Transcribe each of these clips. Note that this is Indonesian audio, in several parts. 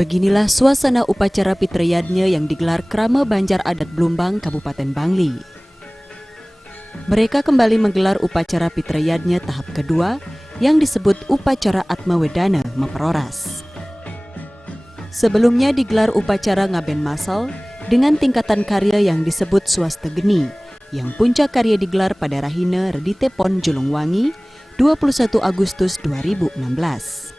Beginilah suasana upacara Pitrayadnya yang digelar Krama Banjar Adat Blumbang, Kabupaten Bangli. Mereka kembali menggelar upacara Pitrayadnya tahap kedua yang disebut Upacara Atmawedana Memperoras. Sebelumnya digelar upacara ngaben masal dengan tingkatan karya yang disebut Swastegeni, yang puncak karya digelar pada Rahina Reditepon Julungwangi 21 Agustus 2016.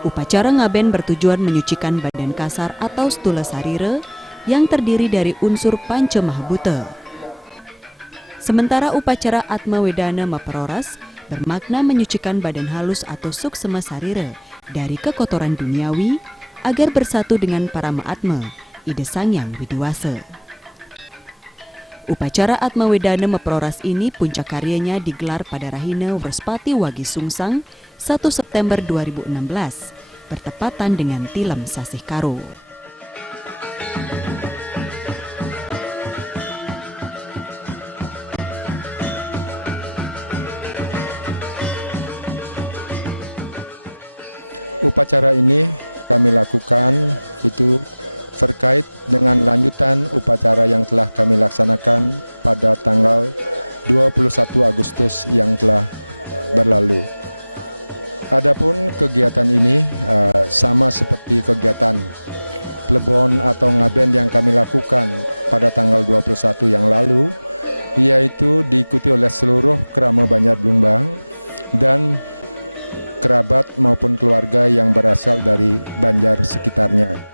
Upacara ngaben bertujuan menyucikan badan kasar atau stula sarira yang terdiri dari unsur panca mahabhuta. Sementara upacara Atmawedana Memperoras bermakna menyucikan badan halus atau suksema sarira dari kekotoran duniawi agar bersatu dengan Parama Atma, Ida Sangyang Widiwasa. Upacara Atmawedana Memperoras ini puncak karyanya digelar pada Rahina Wrespati Wagi Sungsang 1 September 2016, bertepatan dengan Tilem Sasih Karo. Upacara ini kami lakukan itu terkait dengan lanjutan upacara yang telah kami laksanakan pada tanggal 21 Agustus yang telah berlalu. Adapun kegiatan ini sama seperti kegiatan plebon atau ngaben yang kami lakukan pada tanggal 21 yang lalu, yaitu diikuti oleh seluruh Krama Banjar Blumbang dan kerabat maupun keluarga yang berasal dari Banjar sekitarnya.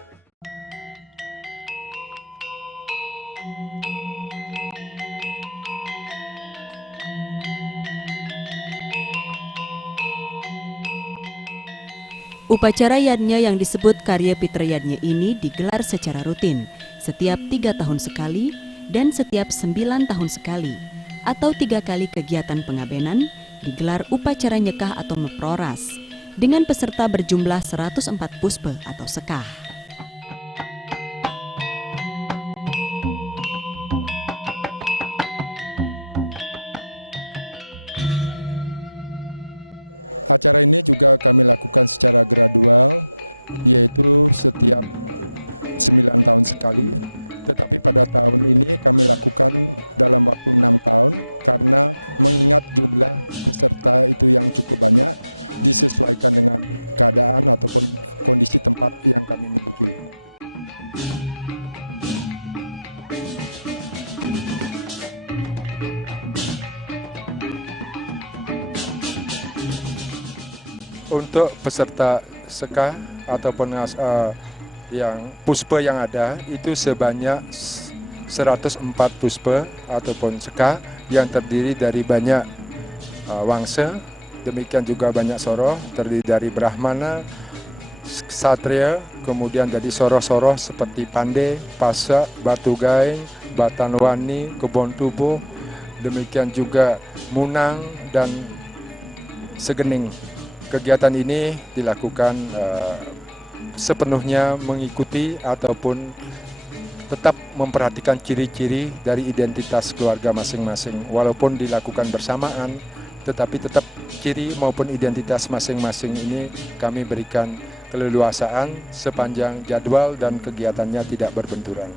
Upacara yadnya yang disebut karya Pitrayadnya ini digelar secara rutin setiap 3 tahun sekali dan setiap 9 tahun sekali, atau 3 kali kegiatan pengabenan digelar upacara nyekah atau memperoras dengan peserta berjumlah 104 puspa atau sekah. Acara ini juga kami lakukan secara gradual, yaitu setiap 9 tahun sekali. Tetapi pada tahun ini kami lakukan dalam waktu 6 tahun karena mengingat jumlah peserta itu yang cukup banyak, disesuaikan dengan keadaan ataupun kondisi tempat yang kami miliki. Untuk peserta sekah ataupun yang puspa yang ada itu sebanyak 104 puspa ataupun sekah yang terdiri dari banyak wangsa, demikian juga banyak soroh terdiri dari Brahmana, Ksatria, kemudian jadi soroh-soroh seperti Pande, Pasak, Batu Gaing, Batanwani, Kebon Tubuh, demikian juga Munang dan Segening. Kegiatan ini dilakukan sepenuhnya mengikuti ataupun tetap memperhatikan ciri-ciri dari identitas keluarga masing-masing. Walaupun dilakukan bersamaan, tetapi tetap ciri maupun identitas masing-masing ini kami berikan keleluasaan sepanjang jadwal dan kegiatannya tidak berbenturan.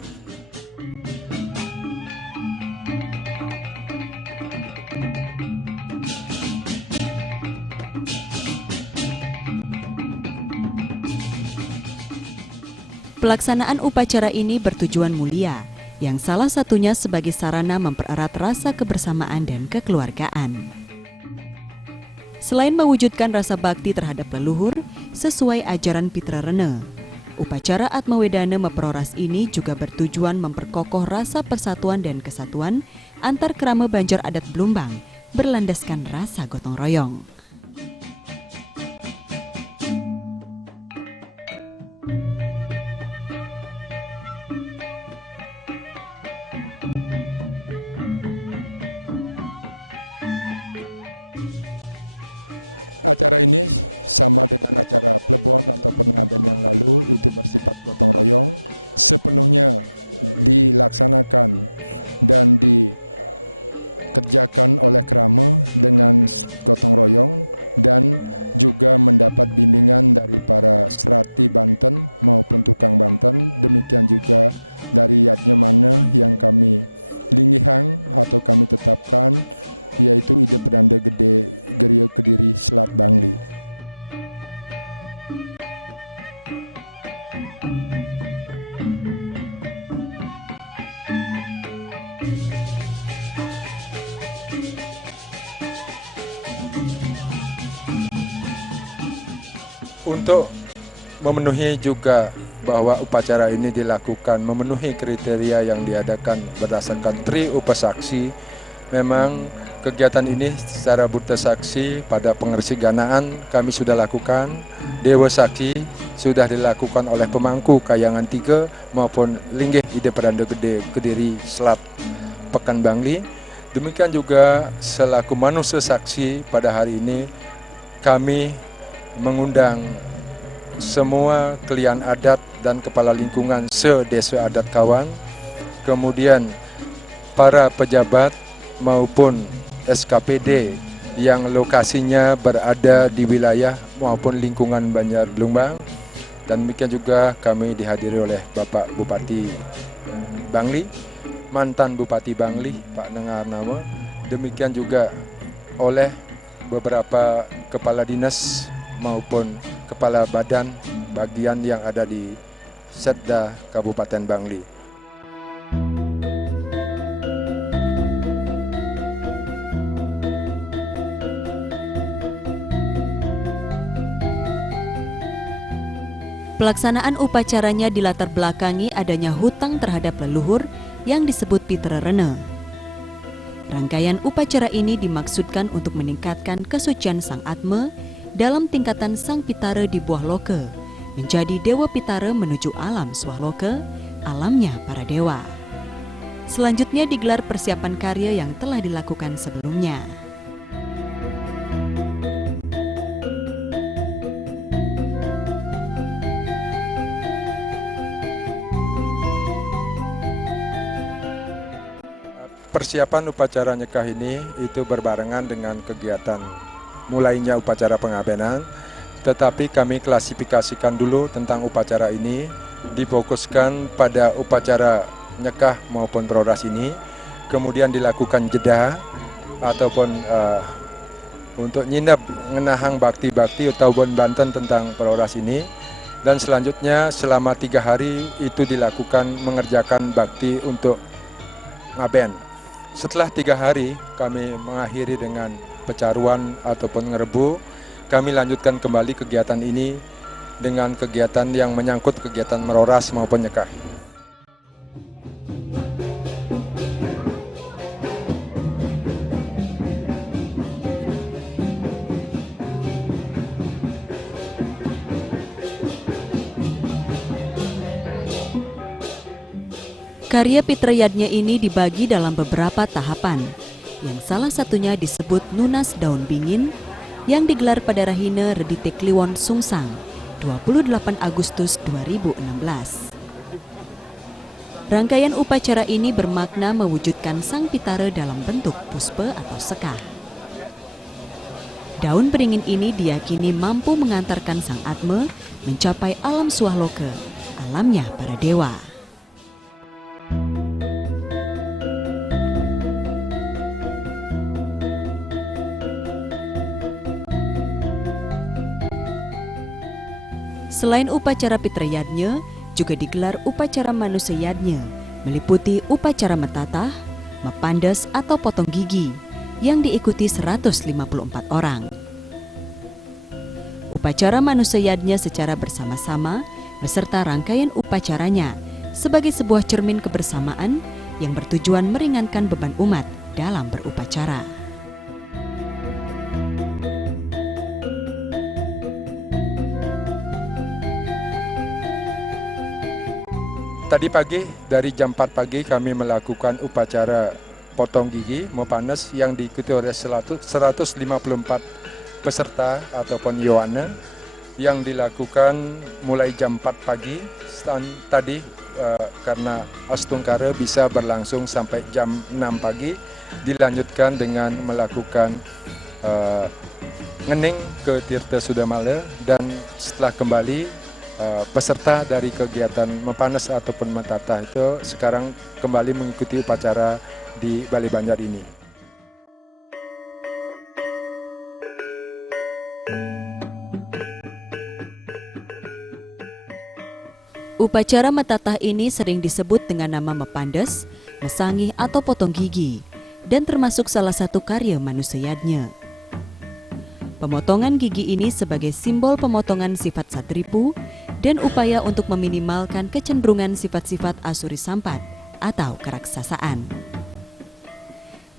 Pelaksanaan upacara ini bertujuan mulia, yang salah satunya sebagai sarana mempererat rasa kebersamaan dan kekeluargaan. Selain mewujudkan rasa bakti terhadap leluhur sesuai ajaran Pitrarana, upacara Atmawedana Memperoras ini juga bertujuan memperkokoh rasa persatuan dan kesatuan antar Krama Banjar Adat Blumbang berlandaskan rasa gotong royong. Acara ini sama dengan acara plebon ataupun ngaben yang lalu, itu bersifat gotong royong, sepenuhnya dilaksanakan dan dikerjakan oleh Krama dengan gotong royong dan juga mendapat bimbingan dari para serati Banten maupun tukang Banten, demikian juga dari Yadnya Mana yang kami linggihang atau kami tetapkan, yaitu Ide Pedanda Gede Geria Kediri Selat Bangli. Untuk memenuhi juga bahwa upacara ini dilakukan memenuhi kriteria yang diadakan berdasarkan Tri Upasaksi, memang kegiatan ini secara Buta Saksi pada Pengersiganaan kami sudah lakukan, Dewa Saksi sudah dilakukan oleh pemangku Kayangan 3 maupun Linggih Ide Pedanda Gede Kediri Selat Pekan Bangli. Demikian juga selaku manusia saksi pada hari ini kami mengundang semua klien adat dan kepala lingkungan se-desa adat kawan, kemudian para pejabat maupun SKPD yang lokasinya berada di wilayah maupun lingkungan Banjar Blumbang, dan demikian juga kami dihadiri oleh Bapak Bupati Bangli, mantan Bupati Bangli Pak Nengar Nama, demikian juga oleh beberapa kepala dinas maupun kepala badan bagian yang ada di Setda Kabupaten Bangli. Pelaksanaan upacaranya dilatar belakangi adanya hutang terhadap leluhur yang disebut Pitra Rene. Rangkaian upacara ini dimaksudkan untuk meningkatkan kesucian Sang Atma dalam tingkatan Sang Pitara di Buah Loke, menjadi Dewa Pitara menuju alam Swahloke, alamnya para dewa. Selanjutnya digelar persiapan karya yang telah dilakukan sebelumnya. Persiapan upacara nyekah ini itu berbarengan dengan kegiatan mulainya upacara pengabenan, tetapi kami klasifikasikan dulu tentang upacara ini, difokuskan pada upacara nyekah maupun proras ini, kemudian dilakukan jeda ataupun untuk nyinap ngenahang bakti-bakti ataupun Banten tentang proras ini, dan selanjutnya selama 3 hari itu dilakukan mengerjakan bakti untuk ngaben. Setelah 3 hari kami mengakhiri dengan pecaruan ataupun ngerebu, kami lanjutkan kembali kegiatan ini dengan kegiatan yang menyangkut kegiatan meroras maupun nyekah. Karya Pitra Yadnya ini dibagi dalam beberapa tahapan, yang salah satunya disebut Nunas Daun Bingin, yang digelar pada Rahina Redite Kliwon Sungsang, 28 Agustus 2016. Rangkaian upacara ini bermakna mewujudkan Sang Pitara dalam bentuk puspa atau sekah. Daun beringin ini diyakini mampu mengantarkan Sang Atma mencapai alam Swahloke, alamnya para dewa. Selain upacara Pitra Yadnya, juga digelar upacara Manusia Yadnya, meliputi upacara metatah, mepandas atau potong gigi, yang diikuti 154 orang. Upacara Manusia Yadnya secara bersama-sama, beserta rangkaian upacaranya, sebagai sebuah cermin kebersamaan yang bertujuan meringankan beban umat dalam berupacara. Tadi pagi dari jam 4 pagi kami melakukan upacara potong gigi mepanas yang diikuti oleh 154 peserta ataupun yowana yang dilakukan mulai jam 4 pagi. Tadi karena Astungkara bisa berlangsung sampai jam 6 pagi, dilanjutkan dengan melakukan ngening ke Tirta Sudamala, dan setelah kembali peserta dari kegiatan mepanas ataupun metata itu sekarang kembali mengikuti upacara di Balai Banjar ini. Upacara metatah ini sering disebut dengan nama mepandes, mesangih atau potong gigi, dan termasuk salah satu karya manusianya. Pemotongan gigi ini sebagai simbol pemotongan sifat satripu dan upaya untuk meminimalkan kecenderungan sifat-sifat asuri sampat atau keraksasaan.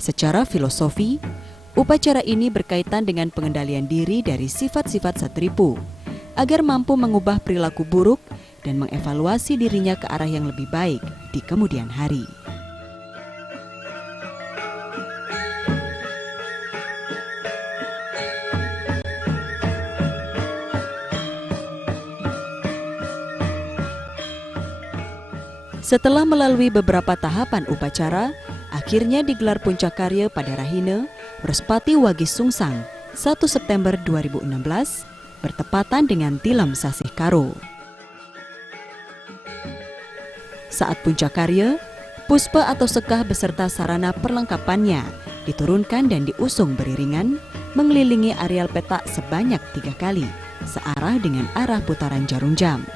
Secara filosofi, upacara ini berkaitan dengan pengendalian diri dari sifat-sifat satripu agar mampu mengubah perilaku buruk dan mengevaluasi dirinya ke arah yang lebih baik di kemudian hari. Setelah melalui beberapa tahapan upacara, akhirnya digelar puncak karya pada Rahina, Rospati Wagi Sungsang, 1 September 2016, bertepatan dengan Tilam Sasih Karo. Saat puncak karya, puspa atau sekah beserta sarana perlengkapannya diturunkan dan diusung beriringan mengelilingi areal petak sebanyak 3 kali, searah dengan arah putaran jarum jam.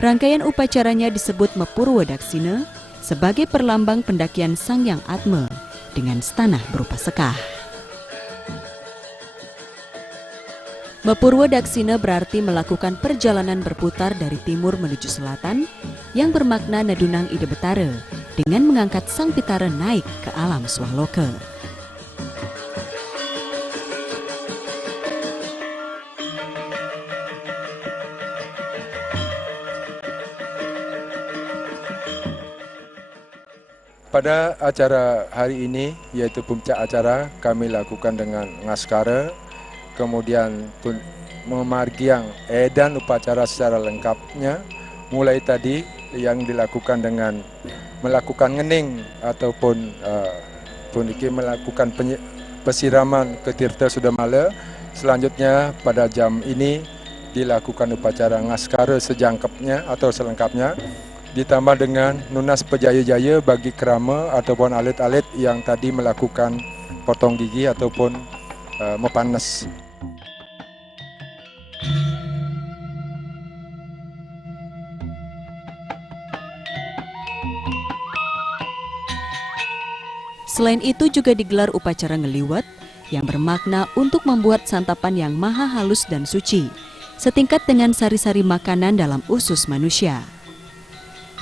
Rangkaian upacaranya disebut Mepurwa Daksina sebagai perlambang pendakian Sang Hyang Atma dengan stanah berupa sekah. Mepurwa Daksina berarti melakukan perjalanan berputar dari timur menuju selatan yang bermakna Nadunang Ida Betara dengan mengangkat Sang Pitara naik ke alam Swaloka. Pada acara hari ini, yaitu puncak acara, kami lakukan dengan ngaskara, kemudian memargiang edan upacara secara lengkapnya, mulai tadi yang dilakukan dengan melakukan ngening ataupun melakukan pesiraman ke Tirta Sudamala. Selanjutnya pada jam ini dilakukan upacara ngaskara sejangkepnya atau selengkapnya, ditambah dengan nunas pejaya-jaya bagi kerama ataupun alit-alit yang tadi melakukan potong gigi ataupun mepanas. Selain itu juga digelar upacara ngeliwat yang bermakna untuk membuat santapan yang maha halus dan suci, setingkat dengan sari-sari makanan dalam usus manusia.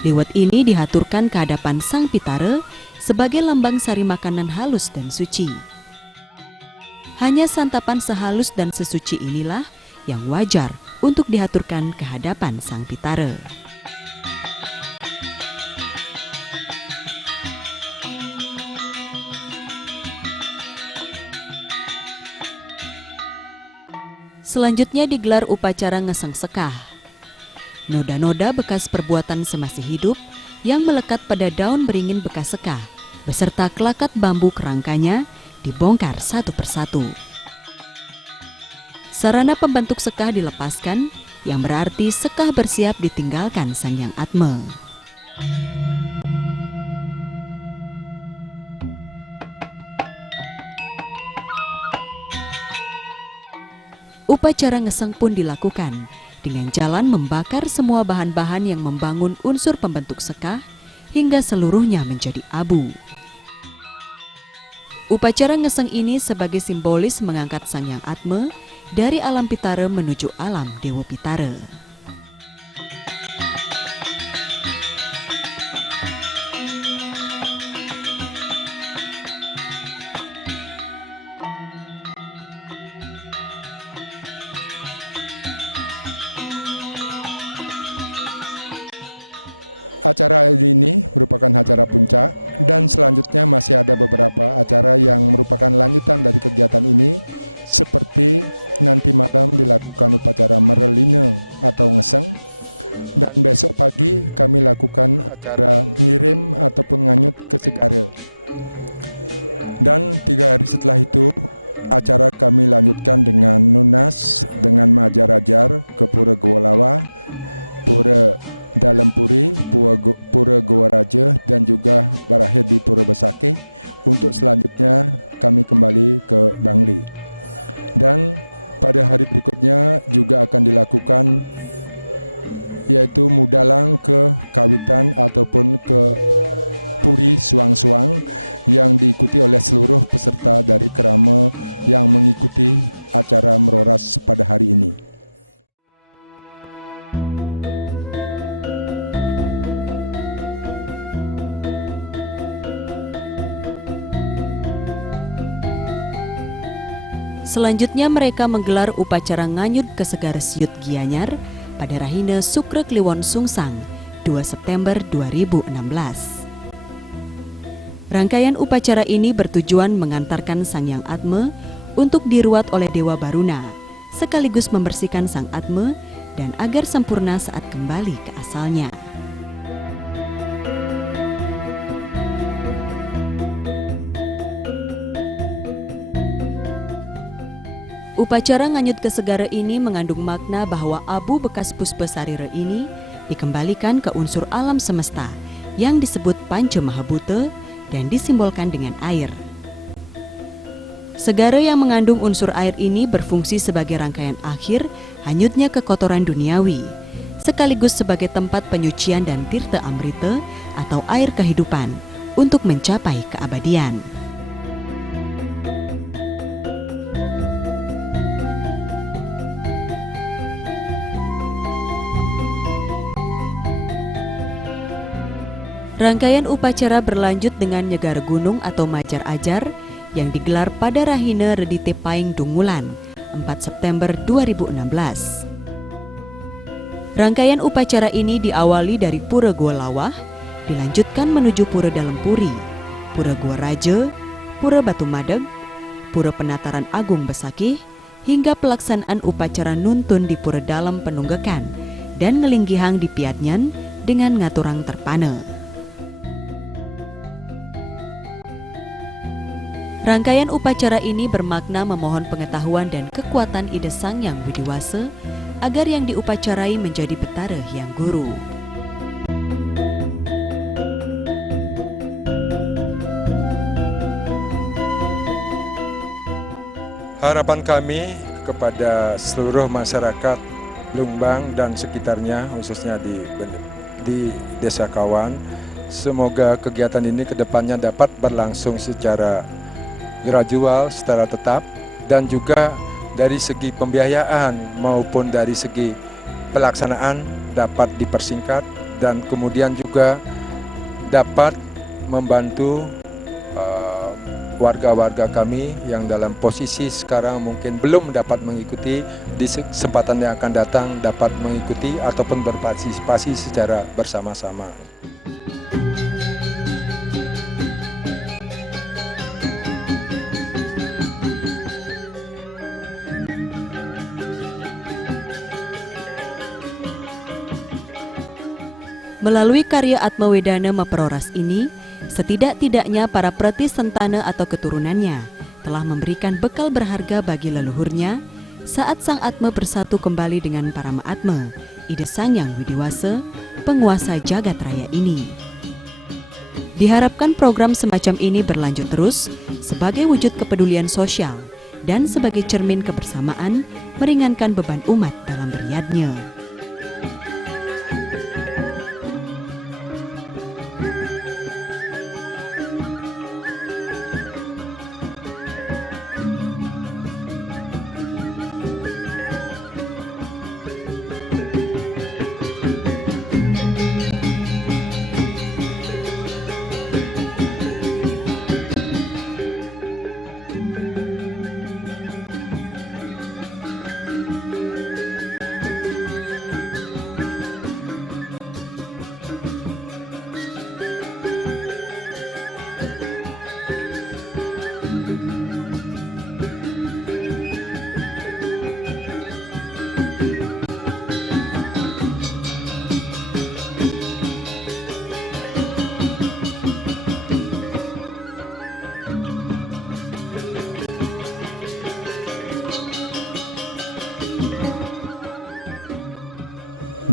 Liwat ini dihaturkan ke hadapan Sang Pitara sebagai lambang sari makanan halus dan suci. Hanya santapan sehalus dan sesuci inilah yang wajar untuk dihaturkan ke hadapan Sang Pitara. Selanjutnya digelar upacara ngeseng sekah. Noda-noda bekas perbuatan semasa hidup yang melekat pada daun beringin bekas sekah beserta kelakat bambu kerangkanya dibongkar satu persatu. Sarana pembentuk sekah dilepaskan yang berarti sekah bersiap ditinggalkan Sang Hyang Atma. Upacara ngeseng pun dilakukan dengan jalan membakar semua bahan-bahan yang membangun unsur pembentuk sekah hingga seluruhnya menjadi abu. Upacara ngeseng ini sebagai simbolis mengangkat Sang Hyang Atma dari alam Pitara menuju alam Dewa Pitara. Acara ini merupakan acara puncak dan selanjutnya masih ada beberapa acara yang merupakan lanjutan dari kegiatan ini, seperti nanti malam dilakukan upacara merelina atau ngeseng, Dan besok pagi kami lakukan ngirim ataupun nganyut ke Segara. Dan 3 hari setelah itu acara kami lanjutkan dengan nunas, dengan majar-ajar ke Pura Goa Lawa, Pura Dalampuri, Pura Goa Raja, dan juga berakhir di Pura Besakih. Untuk selanjutnya kami kembali ke Bangli. Dan pada hari berikutnya juga akan dilakukan yaitu mudalang ke Kawitan ataupun ke Puri Suang-Suang yang diikuti oleh seluruh peserta dari Kerama yang mengikuti acara Meroras pada hari ini. Selanjutnya mereka menggelar upacara nganyut ke Segara Siut Gianyar pada Rahina Sukra Kliwon Sungsang 2 September 2016. Rangkaian upacara ini bertujuan mengantarkan Sang Hyang Atma untuk diruat oleh Dewa Baruna, sekaligus membersihkan Sang Atma dan agar sempurna saat kembali ke asalnya. Upacara nganyut ke Segara ini mengandung makna bahwa abu bekas Puspasarira ini dikembalikan ke unsur alam semesta yang disebut Panca Mahabhuta dan disimbolkan dengan air. Segara yang mengandung unsur air ini berfungsi sebagai rangkaian akhir hanyutnya kekotoran duniawi, sekaligus sebagai tempat penyucian dan tirta amrita atau air kehidupan untuk mencapai keabadian. Rangkaian upacara berlanjut dengan nyegar gunung atau majar ajar yang digelar pada Rahina Redite Paing Dungulan 4 September 2016. Rangkaian upacara ini diawali dari Pura Goa Lawah, dilanjutkan menuju Pura Dalampuri, Pura Goa Raja, Pura Batu Madeg, Pura Penataran Agung Besakih, hingga pelaksanaan upacara nuntun di Pura Dalam Penunggakan dan ngelinggihang di Piatnyan dengan ngaturang terpana. Rangkaian upacara ini bermakna memohon pengetahuan dan kekuatan ide Sang Hyang Widiwasa agar yang diupacarai menjadi betara Hyang Guru. Harapan kami kepada seluruh masyarakat Lumbang dan sekitarnya, khususnya di Desa Kawan, semoga kegiatan ini kedepannya dapat berlangsung secara gradual, secara tetap, dan juga dari segi pembiayaan maupun dari segi pelaksanaan dapat dipersingkat, dan kemudian juga dapat membantu warga-warga kami yang dalam posisi sekarang mungkin belum dapat mengikuti, di kesempatan yang akan datang dapat mengikuti ataupun berpartisipasi secara bersama-sama. Melalui karya Atmawedana Maperoras ini, setidak-tidaknya para Prati Sentana atau keturunannya telah memberikan bekal berharga bagi leluhurnya saat Sang Atma bersatu kembali dengan para Mahatma, ide Sang Hyang Widiwasa, penguasa jagat raya ini. Diharapkan program semacam ini berlanjut terus sebagai wujud kepedulian sosial dan sebagai cermin kebersamaan meringankan beban umat dalam beriadnya.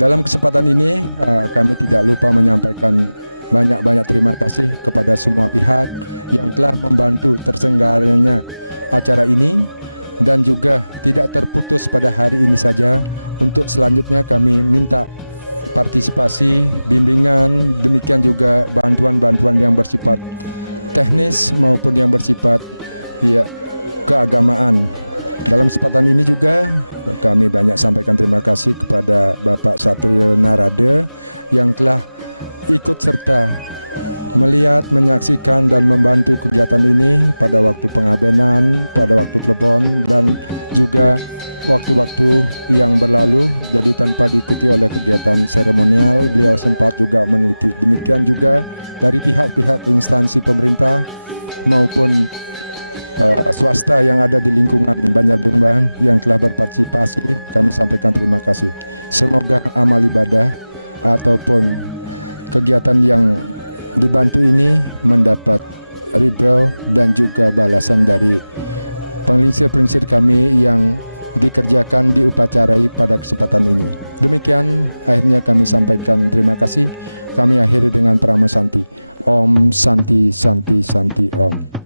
Dalam kesempatan ini kami tidak lupa menyampaikan banyak-banyak terima kasih kepada semua pihak yang telah membantu terselenggaranya acara ini, dan juga tidak terputus pada hari ini saja. Untuk selanjutnya kami minta partisipasi, bimbingan, demikian juga bantuan-bantuan yang bersifat teknis maupun yang bersifat keagamaan. Dalam kesempatan ini juga kami banyak sampaikan terima kasih kepada Bapak Satrio Narada yang telah ikut serta melihat, menyaksikan dan membantu kegiatan ini pada waktu pengabenan, pada waktu plebon, dan juga waktu-waktu yang berlalu. Jadi tanpa diikuti oleh kegiatan seremonial, beliau sempat juga meneliti. Demikian juga dari pihak-pihak instansi pemerintah maupun swasta yang ada di lingkungan Banjar Bumbang yang telah berpartisipasi, kami sampaikan terima kasih. Semoga amal ibadah ataupun kegiatan yang dibantu ini mendapat ridho dan juga balasan dari penglingsir-penglingsir kami yang dikerjakan, diupacarai pada kesempatan ini. Demikian akhirnya kami sampaikan terima kasih. Kami akhiri dengan Prama Santi. Om Santi Santi Santi Om.